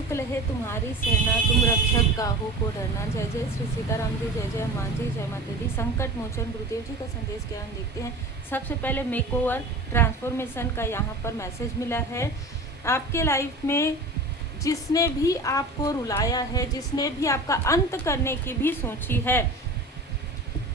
शुक्ल है तुम्हारी सेना, तुम रक्षक काहू को डरना। जय जय श्री सीताराम जी, जय जय हनुमान जी, जय माता दी। संकट मोचन गुरुदेव जी का संदेश क्या हम देखते हैं। सबसे पहले मेकओवर ट्रांसफॉर्मेशन का यहाँ पर मैसेज मिला है। आपके लाइफ में जिसने भी आपको रुलाया है, जिसने भी आपका अंत करने की भी सोची है,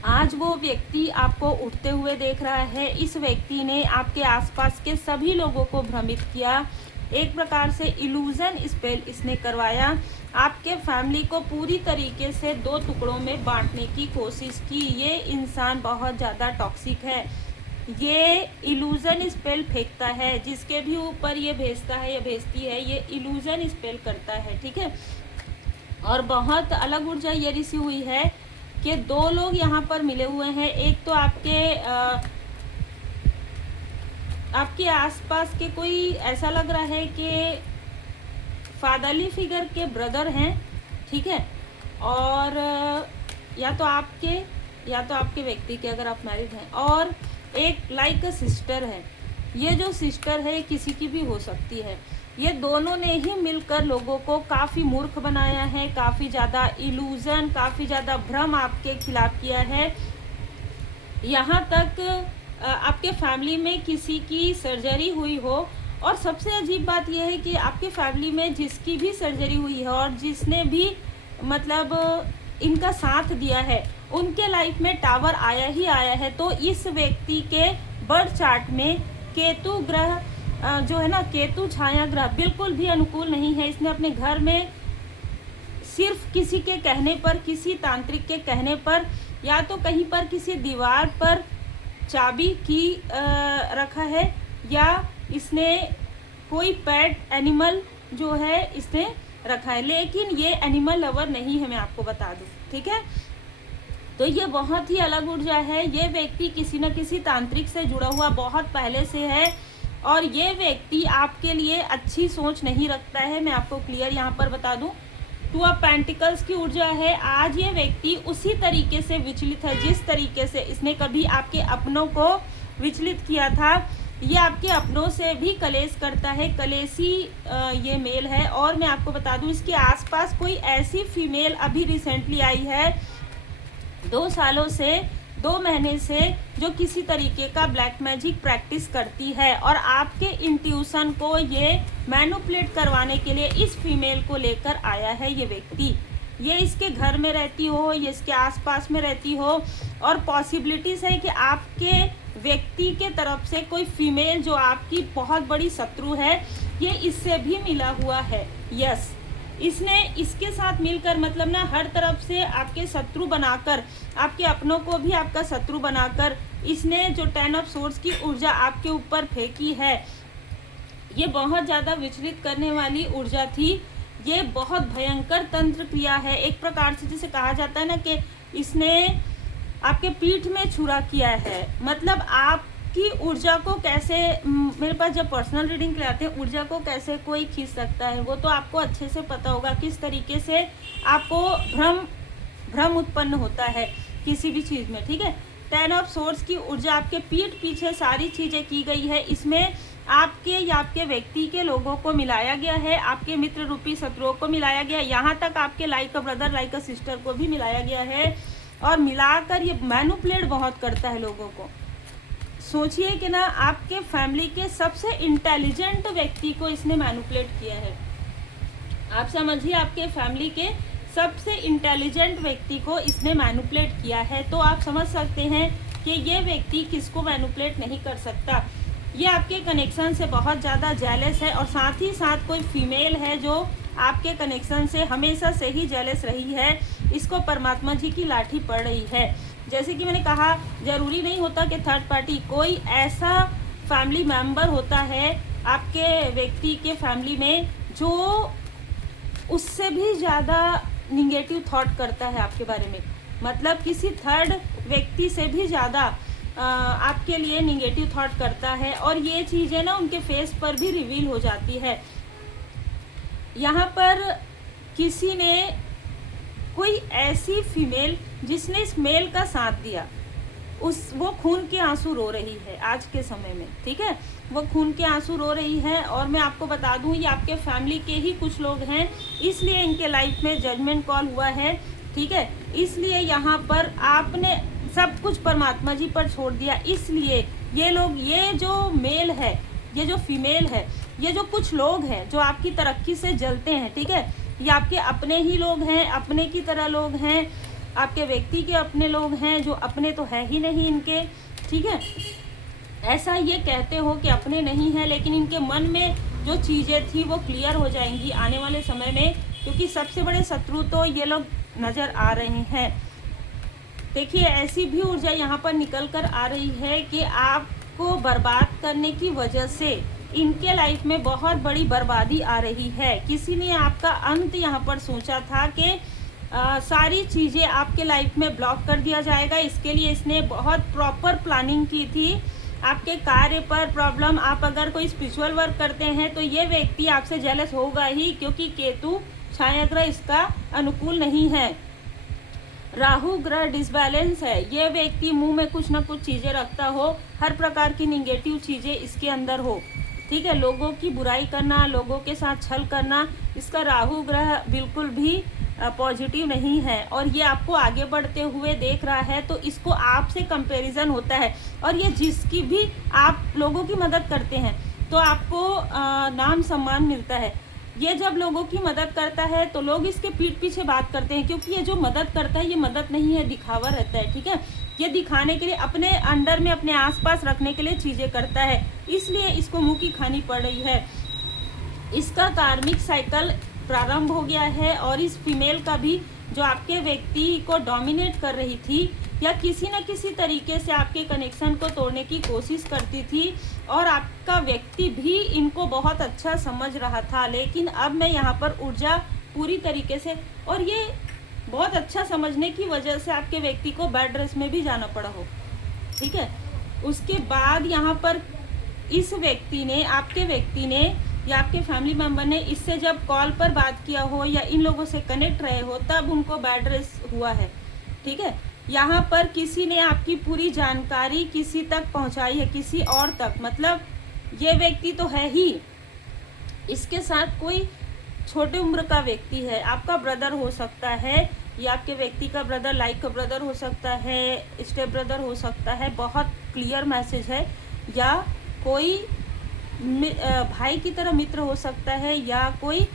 आज वो व्यक्ति आपको उठते हुए देख रहा है। इस व्यक्ति ने आपके आसपास के सभी लोगों को भ्रमित किया, एक प्रकार से इल्यूजन स्पेल इसने करवाया। आपके फैमिली को पूरी तरीके से दो टुकड़ों में बांटने की कोशिश की। ये इंसान बहुत ज़्यादा टॉक्सिक है। ये इल्यूजन स्पेल फेंकता है, जिसके भी ऊपर ये भेजता है या भेजती है, ये इल्यूजन स्पेल करता है, ठीक है। और बहुत अलग ऊर्जा ये रिसीव हुई है कि दो लोग यहाँ पर मिले हुए हैं। एक तो आपके आसपास के कोई ऐसा लग रहा है कि फादरली फिगर के ब्रदर हैं, ठीक है। और या तो आपके व्यक्ति के, अगर आप मैरिड हैं, और एक लाइक सिस्टर है। ये जो सिस्टर है किसी की भी हो सकती है। ये दोनों ने ही मिलकर लोगों को काफ़ी मूर्ख बनाया है, काफ़ी ज़्यादा इल्यूजन, काफ़ी ज़्यादा भ्रम आपके खिलाफ किया है। यहाँ तक आपके फैमिली में किसी की सर्जरी हुई हो, और सबसे अजीब बात यह है कि आपके फैमिली में जिसकी भी सर्जरी हुई है और जिसने भी मतलब इनका साथ दिया है, उनके लाइफ में टावर आया ही आया है। तो इस व्यक्ति के बर्थ चार्ट में केतु ग्रह जो है ना, केतु छाया ग्रह बिल्कुल भी अनुकूल नहीं है। इसने अपने घर में सिर्फ किसी के कहने पर, किसी तांत्रिक के कहने पर, या तो कहीं पर किसी दीवार पर चाबी की रखा है, या इसने कोई पेट एनिमल जो है इसने रखा है। लेकिन ये एनिमल लवर नहीं है, मैं आपको बता दूं, ठीक है। तो ये बहुत ही अलग ऊर्जा है। ये व्यक्ति किसी न किसी तांत्रिक से जुड़ा हुआ बहुत पहले से है, और ये व्यक्ति आपके लिए अच्छी सोच नहीं रखता है। मैं आपको क्लियर यहाँ पर बता दूं, टू ऑफ पेंटिकल्स की ऊर्जा है। आज ये व्यक्ति उसी तरीके से विचलित है जिस तरीके से इसने कभी आपके अपनों को विचलित किया था। ये आपके अपनों से भी कलेश करता है, कलेशी ये मेल है। और मैं आपको बता दूं, इसके आसपास कोई ऐसी फीमेल अभी रिसेंटली आई है 2 सालों से, 2 महीने से, जो किसी तरीके का ब्लैक मैजिक प्रैक्टिस करती है, और आपके इंट्यूशन को ये मैनिपुलेट करवाने के लिए इस फीमेल को लेकर आया है ये व्यक्ति। ये इसके घर में रहती हो, ये इसके आसपास में रहती हो, और पॉसिबिलिटीज़ है कि आपके व्यक्ति के तरफ से कोई फीमेल जो आपकी बहुत बड़ी शत्रु है, ये इससे भी मिला हुआ है। यस, इसने इसके साथ मिलकर मतलब ना हर तरफ से आपके शत्रु बनाकर, आपके अपनों को भी आपका शत्रु बनाकर, इसने जो 10 ऑफ सोर्ड्स की ऊर्जा आपके ऊपर फेंकी है, ये बहुत ज़्यादा विचलित करने वाली ऊर्जा थी। ये बहुत भयंकर तंत्र क्रिया है, एक प्रकार से जिसे कहा जाता है ना कि इसने आपके पीठ में छुरा किया है। मतलब आपकी ऊर्जा को कैसे, मेरे पास जब पर्सनल रीडिंग के लिए आते हैं, ऊर्जा को कैसे कोई खींच सकता है, वो तो आपको अच्छे से पता होगा किस तरीके से आपको भ्रम उत्पन्न होता है किसी भी चीज़ में, ठीक है। 10 ऑफ सोर्ड्स की ऊर्जा आपके पीठ पीछे सारी चीज़ें की गई है। इसमें आपके या आपके व्यक्ति के लोगों को मिलाया गया है, आपके मित्र रूपी शत्रुओं को मिलाया गया, यहाँ तक आपके like a brother, like a sister को भी मिलाया गया है। और मिलाकर ये मैनिपुलेट बहुत करता है लोगों को। सोचिए कि ना, आपके फैमिली के सबसे इंटेलिजेंट व्यक्ति को इसने मैनिपुलेट किया है। आप समझिए, आपके फैमिली के सबसे इंटेलिजेंट व्यक्ति को इसने मैनिपुलेट किया है। तो आप समझ सकते हैं कि ये व्यक्ति किसको मैनिपुलेट नहीं कर सकता। ये आपके कनेक्शन से बहुत ज़्यादा जेलस है, और साथ ही साथ कोई फीमेल है जो आपके कनेक्शन से हमेशा से ही जेलस रही है। इसको परमात्मा जी की लाठी पड़ रही है। जैसे कि मैंने कहा, ज़रूरी नहीं होता कि थर्ड पार्टी, कोई ऐसा फैमिली मेम्बर होता है आपके व्यक्ति के फैमिली में जो उससे भी ज़्यादा निगेटिव थॉट करता है आपके बारे में। मतलब किसी थर्ड व्यक्ति से भी ज़्यादा आपके लिए निगेटिव थॉट करता है, और ये चीज़ें ना उनके फेस पर भी रिवील हो जाती है। यहाँ पर किसी ने, कोई ऐसी फीमेल जिसने इस मेल का साथ दिया, वो खून के आंसू रो रही है आज के समय में, ठीक है। वो खून के आंसू रो रही है। और मैं आपको बता दूं, ये आपके फैमिली के ही कुछ लोग हैं, इसलिए इनके लाइफ में जजमेंट कॉल हुआ है, ठीक है। इसलिए यहाँ पर आपने सब कुछ परमात्मा जी पर छोड़ दिया। इसलिए ये लोग, ये जो मेल है, ये जो फीमेल है, ये जो कुछ लोग हैं जो आपकी तरक्की से जलते हैं, ठीक है, ये आपके अपने ही लोग हैं, अपने की तरह लोग हैं, आपके व्यक्ति के अपने लोग हैं, जो अपने तो है ही नहीं इनके, ठीक है। ऐसा ये कहते हो कि अपने नहीं है, लेकिन इनके मन में जो चीज़ें थी वो क्लियर हो जाएंगी आने वाले समय में, क्योंकि सबसे बड़े शत्रु तो ये लोग नज़र आ रहे हैं। देखिए, ऐसी भी ऊर्जा यहाँ पर निकल कर आ रही है कि आपको बर्बाद करने की वजह से इनके लाइफ में बहुत बड़ी बर्बादी आ रही है। किसी ने आपका अंत यहाँ पर सोचा था कि सारी चीज़ें आपके लाइफ में ब्लॉक कर दिया जाएगा। इसके लिए इसने बहुत प्रॉपर प्लानिंग की थी। आपके कार्य पर प्रॉब्लम, आप अगर कोई स्पिरिचुअल वर्क करते हैं तो ये व्यक्ति आपसे जेलस होगा ही, क्योंकि केतु छाया ग्रह इसका अनुकूल नहीं है, राहु ग्रह डिसबैलेंस है। ये व्यक्ति मुंह में कुछ ना कुछ चीज़ें रखता हो, हर प्रकार की निगेटिव चीज़ें इसके अंदर हो, ठीक है। लोगों की बुराई करना, लोगों के साथ छल करना, इसका राहु ग्रह बिल्कुल भी पॉजिटिव नहीं है। और ये आपको आगे बढ़ते हुए देख रहा है, तो इसको आपसे कंपैरिजन होता है। और ये जिसकी भी आप लोगों की मदद करते हैं तो आपको नाम सम्मान मिलता है। ये जब लोगों की मदद करता है तो लोग इसके पीठ पीछे बात करते हैं, क्योंकि ये जो मदद करता है ये मदद नहीं है, दिखावा रहता है, ठीक है। ये दिखाने के लिए, अपने अंडर में, अपने आसपास रखने के लिए चीज़ें करता है, इसलिए इसको मुंह की खानी पड़ रही है। इसका कार्मिक साइकिल प्रारंभ हो गया है। और इस फीमेल का भी, जो आपके व्यक्ति को डोमिनेट कर रही थी या किसी न किसी तरीके से आपके कनेक्शन को तोड़ने की कोशिश करती थी, और आपका व्यक्ति भी इनको बहुत अच्छा समझ रहा था, लेकिन अब मैं यहाँ पर ऊर्जा पूरी तरीके से, और ये बहुत अच्छा समझने की वजह से आपके व्यक्ति को बेड ड्रेस में भी जाना पड़ा हो, ठीक है। उसके बाद यहाँ पर इस व्यक्ति ने, आपके व्यक्ति ने या आपके फैमिली मेम्बर ने इससे जब कॉल पर बात किया हो या इन लोगों से कनेक्ट रहे हो, तब उनको बेड रेस्ट हुआ है, ठीक है। यहाँ पर किसी ने आपकी पूरी जानकारी किसी तक पहुँचाई है, किसी और तक, मतलब ये व्यक्ति तो है ही, इसके साथ कोई छोटे उम्र का व्यक्ति है, आपका ब्रदर हो सकता है, या आपके व्यक्ति का ब्रदर, लाइक का ब्रदर हो सकता है, स्टेप ब्रदर हो सकता है, बहुत क्लियर मैसेज है। या कोई भाई की तरह मित्र हो सकता है, या कोई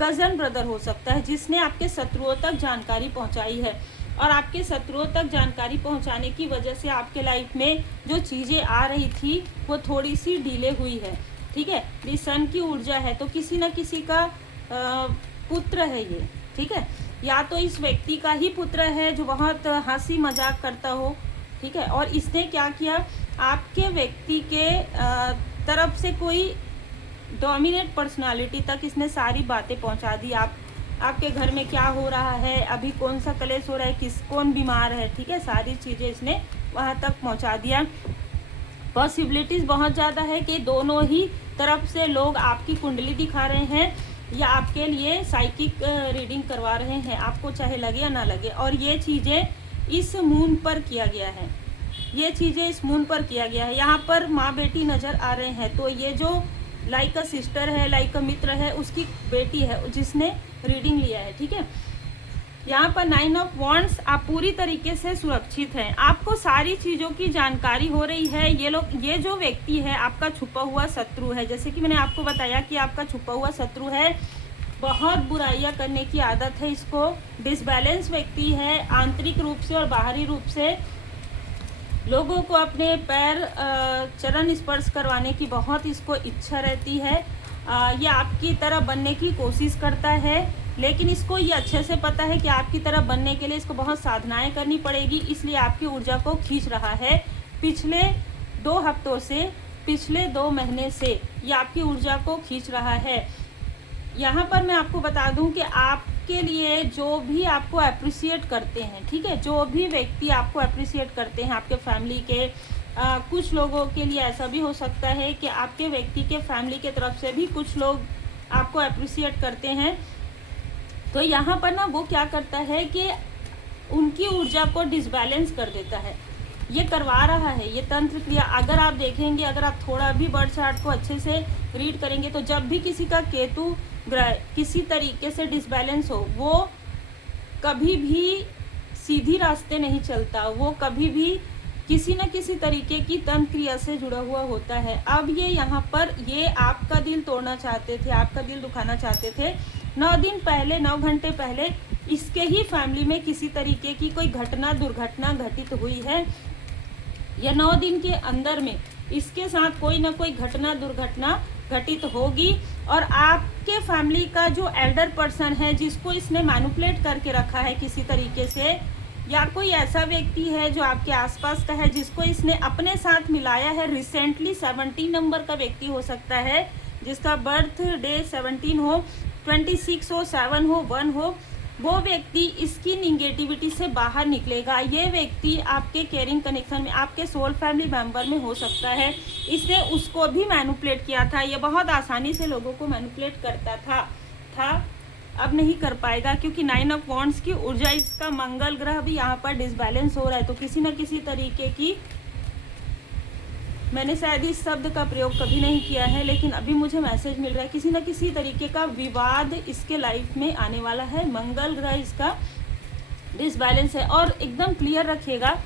कज़न ब्रदर हो सकता है, जिसने आपके शत्रुओं तक जानकारी पहुंचाई है। और आपके शत्रुओं तक जानकारी पहुंचाने की वजह से आपके लाइफ में जो चीज़ें आ रही थी वो थोड़ी सी डिले हुई है, ठीक है। ये सन की ऊर्जा है, तो किसी न किसी का पुत्र है ये, ठीक है। या तो इस व्यक्ति का ही पुत्र है जो बहुत हंसी मजाक करता हो, ठीक है। और इसने क्या किया, आपके व्यक्ति के तरफ से कोई डोमिनेट पर्सनालिटी तक इसने सारी बातें पहुंचा दी। आपके घर में क्या हो रहा है, अभी कौन सा कलेश हो रहा है, कौन बीमार है, ठीक है, सारी चीज़ें इसने वहां तक पहुंचा दिया। पॉसिबिलिटीज़ बहुत ज़्यादा है कि दोनों ही तरफ से लोग आपकी कुंडली दिखा रहे हैं या आपके लिए साइकिक रीडिंग करवा रहे हैं, आपको चाहे लगे या ना लगे। और ये चीज़ें इस मून पर किया गया है, ये चीज़ें इस मून पर किया गया है। यहाँ पर माँ बेटी नज़र आ रहे हैं, तो ये जो लाइक अ सिस्टर है, लाइक अ मित्र है, उसकी बेटी है जिसने रीडिंग लिया है, ठीक है। यहाँ पर 9 ऑफ वॉन्ड्स, आप पूरी तरीके से सुरक्षित हैं, आपको सारी चीज़ों की जानकारी हो रही है। ये जो व्यक्ति है आपका छुपा हुआ शत्रु है, जैसे कि मैंने आपको बताया कि आपका छुपा हुआ शत्रु है, बहुत बुराइयां करने की आदत है इसको, डिसबैलेंस व्यक्ति है, आंतरिक रूप से और बाहरी रूप से लोगों को अपने पैर चरण स्पर्श करवाने की बहुत इसको इच्छा रहती है। ये आपकी तरह बनने की कोशिश करता है, लेकिन इसको ये अच्छे से पता है कि आपकी तरह बनने के लिए इसको बहुत साधनाएं करनी पड़ेगी, इसलिए आपकी ऊर्जा को खींच रहा है। पिछले 2 हफ्तों से, पिछले 2 महीने से ये आपकी ऊर्जा को खींच रहा है। यहाँ पर मैं आपको बता दूं कि आपके लिए जो भी आपको अप्रिशिएट करते हैं, ठीक है, जो भी व्यक्ति आपको अप्रिशिएट करते हैं, आपके फैमिली के कुछ लोगों के लिए ऐसा भी हो सकता है कि आपके व्यक्ति के फैमिली के तरफ से भी कुछ लोग आपको अप्रिशिएट करते हैं। तो यहाँ पर ना वो क्या करता है कि उनकी ऊर्जा को डिसबैलेंस कर देता है। ये करवा रहा है ये तंत्र क्रिया। अगर आप देखेंगे, अगर आप थोड़ा भी बर्थ चार्ट को अच्छे से रीड करेंगे तो जब भी किसी का केतु ग्रह किसी तरीके से डिसबैलेंस हो, वो कभी भी सीधी रास्ते नहीं चलता, वो कभी भी किसी न किसी तरीके की तंत्र क्रिया से जुड़ा हुआ होता है। अब ये यहाँ पर ये आपका दिल तोड़ना चाहते थे, आपका दिल दुखाना चाहते थे। 9 दिन पहले, 9 घंटे पहले इसके ही फैमिली में किसी तरीके की कोई घटना दुर्घटना घटित हुई है, या 9 दिन के अंदर में इसके साथ कोई ना कोई घटना दुर्घटना घटित होगी। और आपके फैमिली का जो एल्डर पर्सन है जिसको इसने मैनिपुलेट करके रखा है किसी तरीके से, या कोई ऐसा व्यक्ति है जो आपके आसपास का है जिसको इसने अपने साथ मिलाया है, रिसेंटली 17 नंबर का व्यक्ति हो सकता है जिसका बर्थ डे 17 हो, 26 हो, 7 हो, 1 हो, वो व्यक्ति इसकी निगेटिविटी से बाहर निकलेगा। ये व्यक्ति आपके केयरिंग कनेक्शन में, आपके सोल फैमिली मेंबर में हो सकता है। इसने उसको भी मैनिपुलेट किया था, ये बहुत आसानी से लोगों को मैनिपुलेट करता था। अब नहीं कर पाएगा क्योंकि 9 ऑफ वॉन्ड्स की ऊर्जा, इसका मंगल ग्रह भी यहाँ पर डिसबैलेंस हो रहा है। तो किसी न किसी तरीके की, मैंने शायद इस शब्द का प्रयोग कभी नहीं किया है लेकिन अभी मुझे मैसेज मिल रहा है, किसी न किसी तरीके का विवाद इसके लाइफ में आने वाला है। मंगल ग्रह इसका डिसबैलेंस है। और एकदम क्लियर रखिएगा,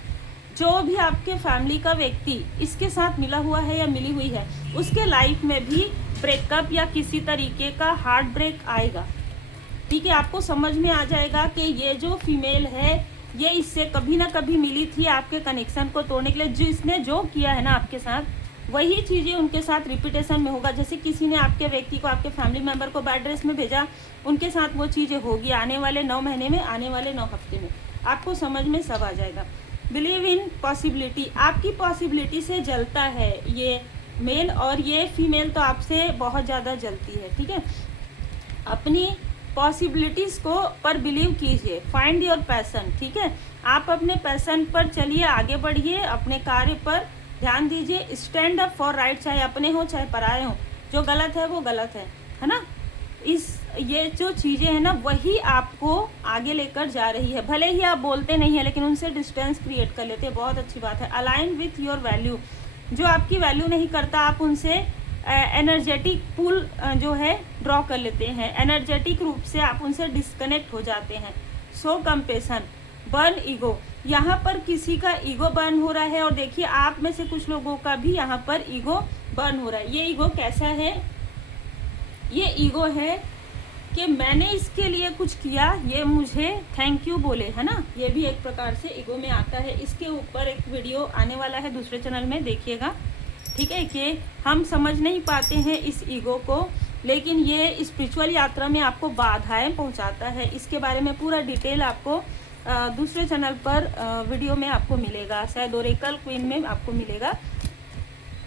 जो भी आपके फैमिली का व्यक्ति इसके साथ मिला हुआ है या मिली हुई है, उसके लाइफ में भी ब्रेकअप या किसी तरीके का हार्ट ब्रेक आएगा। ठीक है, आपको समझ में आ जाएगा कि ये जो फीमेल है ये इससे कभी ना कभी मिली थी आपके कनेक्शन को तोड़ने के लिए। जिसने जो किया है ना आपके साथ, वही चीज़ें उनके साथ रिपीटेशन में होगा। जैसे किसी ने आपके व्यक्ति को, आपके फैमिली मेंबर को बैड ड्रेस में भेजा, उनके साथ वो चीज़ें होगी आने वाले 9 महीने में, आने वाले 9 हफ्ते में। आपको समझ में सब आ जाएगा। बिलीव इन पॉसिबिलिटी, आपकी पॉसिबिलिटी से जलता है ये मेल, और ये फीमेल तो आपसे बहुत ज़्यादा जलती है। ठीक है, अपनी पॉसिबिलिटीज़ को पर बिलीव कीजिए, फाइंड योर पैशन। ठीक है, आप अपने पैशन पर चलिए, आगे बढ़िए, अपने कार्य पर ध्यान दीजिए, स्टैंड अप फॉर राइट, चाहे अपने हो चाहे पराए हो। जो गलत है वो गलत है ना। ये जो चीज़ें हैं ना, वही आपको आगे लेकर जा रही है। भले ही आप बोलते नहीं है लेकिन उनसे डिस्टेंस क्रिएट कर लेते हैं, बहुत अच्छी बात है। अलाइन विथ योर वैल्यू, जो आपकी वैल्यू नहीं करता आप उनसे एनर्जेटिक पुल जो है ड्रॉ कर लेते हैं, एनर्जेटिक रूप से आप उनसे डिस्कनेक्ट हो जाते हैं। सो कंपेशन, बर्न ईगो, यहाँ पर किसी का ईगो बर्न हो रहा है। और देखिए आप में से कुछ लोगों का भी यहाँ पर ईगो बर्न हो रहा है। ये ईगो कैसा है? ये ईगो है कि मैंने इसके लिए कुछ किया, ये मुझे थैंक यू बोले, है ना। ये भी एक प्रकार से ईगो में आता है। इसके ऊपर एक वीडियो आने वाला है दूसरे चैनल में, देखिएगा। ठीक है, कि हम समझ नहीं पाते हैं इस ईगो को, लेकिन ये स्पिरिचुअल यात्रा में आपको बाधाएं पहुंचाता है। इसके बारे में पूरा डिटेल आपको दूसरे चैनल पर वीडियो में आपको मिलेगा, शायद ओरेकल क्वीन में आपको मिलेगा,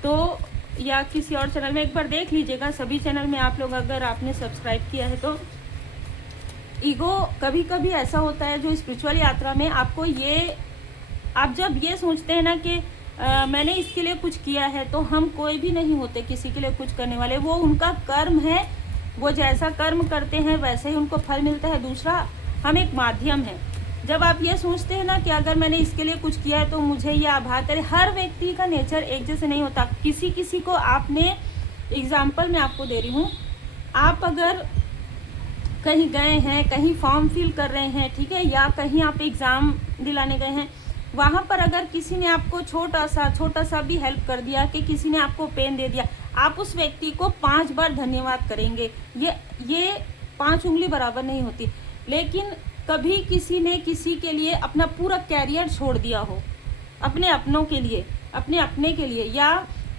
तो या किसी और चैनल में एक बार देख लीजिएगा। सभी चैनल में आप लोग अगर आपने सब्सक्राइब किया है तो ईगो कभी कभी ऐसा होता है जो स्पिरिचुअल यात्रा में आपको ये, आप जब ये सोचते हैं ना कि मैंने इसके लिए कुछ किया है, तो हम कोई भी नहीं होते किसी के लिए कुछ करने वाले, वो उनका कर्म है, वो जैसा कर्म करते हैं वैसे ही उनको फल मिलता है। दूसरा, हम एक माध्यम है। जब आप ये सोचते हैं ना कि अगर मैंने इसके लिए कुछ किया है तो मुझे ये आभार करे, हर व्यक्ति का नेचर एक जैसे नहीं होता। किसी किसी को, आपने एग्जाम्पल मैं आपको दे रही हूँ, आप अगर कहीं गए हैं, कहीं फॉर्म फिल कर रहे हैं, ठीक है, या कहीं आप एग्ज़ाम दिलाने गए हैं, वहाँ पर अगर किसी ने आपको छोटा सा भी हेल्प कर दिया, कि किसी ने आपको पेन दे दिया, आप उस व्यक्ति को 5 बार धन्यवाद करेंगे। ये 5 उंगली बराबर नहीं होती। लेकिन कभी किसी ने किसी के लिए अपना पूरा कैरियर छोड़ दिया हो, अपने अपनों के लिए, अपने के लिए, या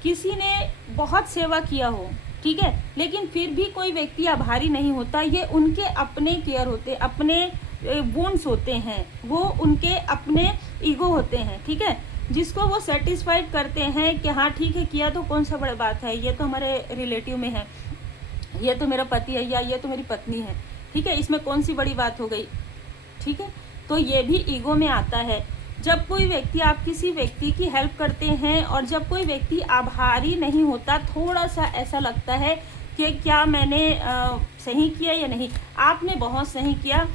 किसी ने बहुत सेवा किया हो, ठीक है, लेकिन फिर भी कोई व्यक्ति आभारी नहीं होता। ये उनके अपने केयर होते, अपने वोन्स होते हैं, वो उनके अपने ईगो होते हैं। ठीक है, जिसको वो सेटिस्फाइड करते हैं कि हाँ ठीक है, किया तो कौन सा बड़ी बात है, ये तो हमारे रिलेटिव में है, ये तो मेरा पति है, या ये तो मेरी पत्नी है, ठीक है, इसमें कौन सी बड़ी बात हो गई। ठीक है, तो ये भी ईगो में आता है। जब कोई व्यक्ति, आप किसी व्यक्ति की हेल्प करते हैं और जब कोई व्यक्ति आभारी नहीं होता, थोड़ा सा ऐसा लगता है कि क्या मैंने सही किया या नहीं। आपने बहुत सही किया।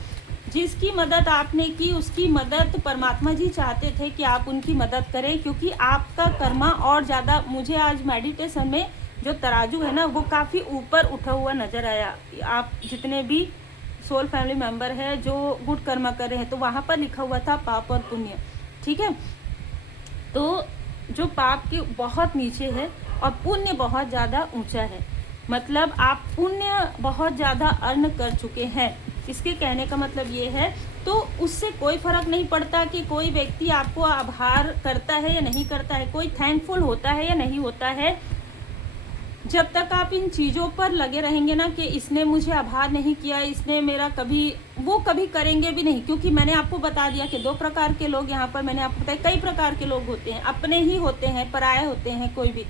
जिसकी मदद आपने की उसकी मदद परमात्मा जी चाहते थे कि आप उनकी मदद करें, क्योंकि आपका कर्मा और ज़्यादा, मुझे आज मेडिटेशन में जो तराजू है ना वो काफ़ी ऊपर उठा हुआ नज़र आया। आप जितने भी सोल फैमिली मेंबर है जो गुड कर्मा कर रहे हैं, तो वहाँ पर लिखा हुआ था पाप और पुण्य, ठीक है। तो जो पाप की बहुत नीचे है और पुण्य बहुत ज़्यादा ऊंचा है, मतलब आप पुण्य बहुत ज़्यादा अर्न कर चुके हैं, इसके कहने का मतलब ये है। तो उससे कोई फ़र्क नहीं पड़ता कि कोई व्यक्ति आपको आभार करता है या नहीं करता है, कोई थैंकफुल होता है या नहीं होता है। जब तक आप इन चीज़ों पर लगे रहेंगे ना कि इसने मुझे आभार नहीं किया, इसने मेरा कभी करेंगे भी नहीं, क्योंकि मैंने आपको बता दिया कि 2 प्रकार के लोग यहाँ पर, मैंने आपको बताया कई प्रकार के लोग होते हैं, अपने ही होते हैं, पराये होते हैं, कोई भी।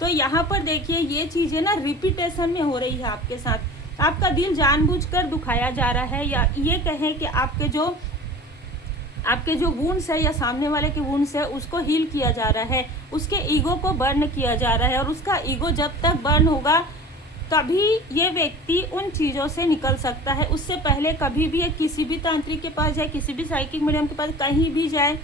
तो यहाँ पर देखिए ये चीज़ें ना रिपीटेशन में हो रही है आपके साथ। आपका दिल जानबूझकर दुखाया जा रहा है, या ये कहें कि आपके जो वुंड्स है या सामने वाले के वुंड्स है उसको हील किया जा रहा है, उसके ईगो को बर्न किया जा रहा है। और उसका ईगो जब तक बर्न होगा तभी ये व्यक्ति उन चीज़ों से निकल सकता है। उससे पहले कभी भी ये किसी भी तांत्रिक के पास जाए, किसी भी साइकिक मीडियम के पास कहीं भी जाए,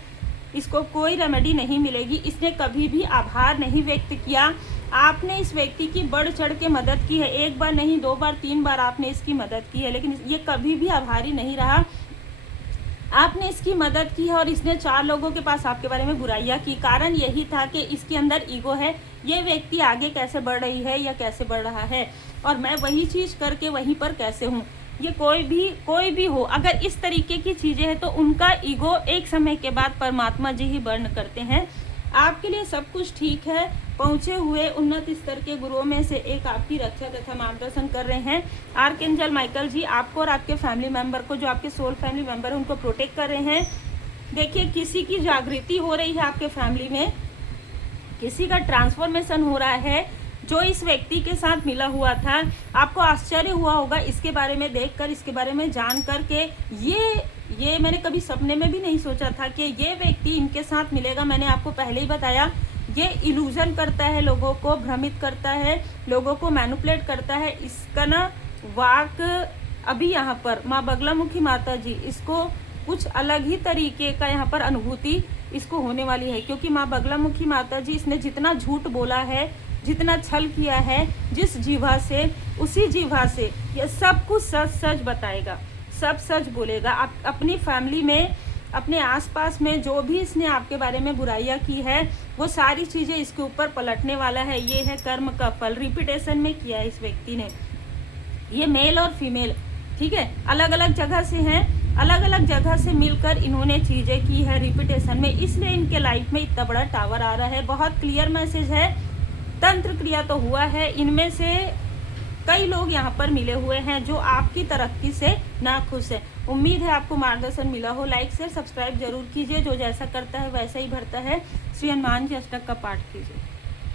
इसको कोई रेमेडी नहीं मिलेगी। इसने कभी भी आभार नहीं व्यक्त किया। आपने इस व्यक्ति की बढ़ चढ़ के मदद की है, 1 बार नहीं 2 बार 3 बार आपने इसकी मदद की है, लेकिन ये कभी भी आभारी नहीं रहा। आपने इसकी मदद की है और इसने 4 लोगों के पास आपके बारे में बुराइयां की। कारण यही था कि इसके अंदर ईगो है, ये व्यक्ति आगे कैसे बढ़ रही है या कैसे बढ़ रहा है, और मैं वही चीज़ करके वहीं पर कैसे हूँ। ये कोई भी हो, अगर इस तरीके की चीज़ें हैं तो उनका ईगो एक समय के बाद परमात्मा जी ही बर्न करते हैं। आपके लिए सब कुछ ठीक है। पहुँचे हुए उन्नत स्तर के गुरुओं में से एक आपकी रक्षा तथा मार्गदर्शन कर रहे हैं। आर्कएंजल माइकल जी आपको और आपके फैमिली मेंबर को, जो आपके सोल फैमिली मेंबर है, उनको प्रोटेक्ट कर रहे हैं। देखिए किसी की जागृति हो रही है आपके फैमिली में, किसी का ट्रांसफॉर्मेशन हो रहा है जो इस व्यक्ति के साथ मिला हुआ था। आपको आश्चर्य हुआ होगा इसके बारे में देखकर, इसके बारे में जान कर के। ये मैंने कभी सपने में भी नहीं सोचा था कि ये व्यक्ति इनके साथ मिलेगा। मैंने आपको पहले ही बताया, ये इल्यूजन करता है, लोगों को भ्रमित करता है, लोगों को मैनिपुलेट करता है। इसका ना वाक अभी यहाँ पर माँ बगलामुखी माता जी, इसको कुछ अलग ही तरीके का यहाँ पर अनुभूति इसको होने वाली है, क्योंकि माँ बगलामुखी माता जी, इसने जितना झूठ बोला है, जितना छल किया है जिस जीवा से, उसी जीवा से ये सब कुछ सच बताएगा, सब सच बोलेगा। आप अपनी फैमिली में, अपने आसपास में जो भी इसने आपके बारे में बुराइयां की है, वो सारी चीज़ें इसके ऊपर पलटने वाला है। ये है कर्म का फल, रिपीटेशन में किया है इस व्यक्ति ने। ये मेल और फीमेल, ठीक है, अलग अलग जगह से हैं, अलग अलग जगह से मिलकर इन्होंने चीज़ें की है रिपीटेशन में, इसलिए इनके लाइफ में इतना बड़ा टावर आ रहा है। बहुत क्लियर मैसेज है। तंत्र क्रिया तो हुआ है, इनमें से कई लोग यहाँ पर मिले हुए हैं जो आपकी तरक्की से नाखुश है। उम्मीद है आपको मार्गदर्शन मिला हो। लाइक शेयर सब्सक्राइब जरूर कीजिए। जो जैसा करता है वैसा ही भरता है। श्री हनुमान जी अष्टक का पाठ कीजिए।